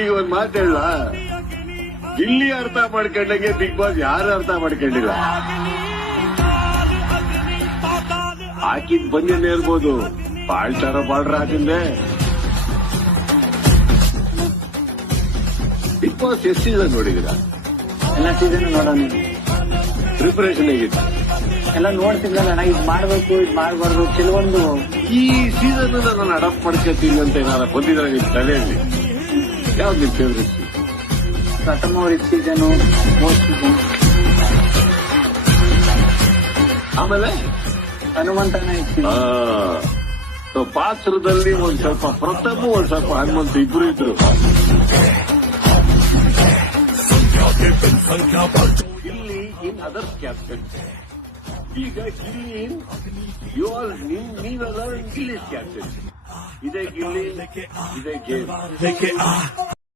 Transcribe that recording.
ಈಗ ಒಂದ್ ಮಾತು ಹೇಳ, ಗಿಲ್ಲಿ ಅರ್ಥ ಮಾಡ್ಕೊಂಡಂಗೆ ಬಿಗ್ ಬಾಸ್ ಯಾರು ಅರ್ಥ ಮಾಡ್ಕೊಂಡಿಲ್ಲ. ಹಾಕಿದ್ ಬಂದೇನೆ ಇರ್ಬೋದು, ಬಾಳ್ತಾರ ಬಾಳ್ರ ಹಾಕಿಂದೆ. ಬಿಗ್ ಬಾಸ್ ಎಷ್ಟು ಸೀಸನ್ ನೋಡಿದಿರ? ಎಲ್ಲ ಸೀಸನ್ ನೋಡೋಣ. ಪ್ರಿಪರೇಷನ್ ಹೇಗಿತ್ತು? ಎಲ್ಲ ನೋಡ್ತಿದ್ರಲ್ಲ, ಇದ್ ಮಾಡ್ಬೇಕು ಇದ್ ಮಾಡ್ಬಾರ್ದು ಕೆಲವೊಂದು. ಈ ಸೀಸನ್ ನಾನು ಅಡಾಪ್ಟ್ ಮಾಡ್ಕೊತೀನಿ ಅಂತ ಏನಾರ ಬಂದಿದ್ರ ನಿಮ್ ತಲೆಯಲ್ಲಿ? ಯಾವ್ದು ನಿಮ್ ಫೇವ್ರೆಟ್? ಪ್ರಥಮ ಸೀಸನು, ಮೂರ್ ಸೀಸನ್. ಆಮೇಲೆ ಹನುಮಂತನ ಪಾತ್ರದಲ್ಲಿ ಒಂದ್ ಸ್ವಲ್ಪ ಪ್ರಥಮ, ಒಂದ್ ಸ್ವಲ್ಪ ಹನುಮಂತ ಇಬ್ರು ಇದ್ರು. ಇಲ್ಲಿ ಇನ್ ಅದರ್ಸ್ ಕ್ಯಾಪ್ಟನ್. ಈಗ ಗಿಲ್ಲಿ ನೀವೆಲ್ಲ ಗಿಲ್ಲಿ ಕ್ಯಾಪ್ಟನ್. ಇದೇ ಗಿಲ್ಲಿ, ಇದೇ ಗೇಮ್.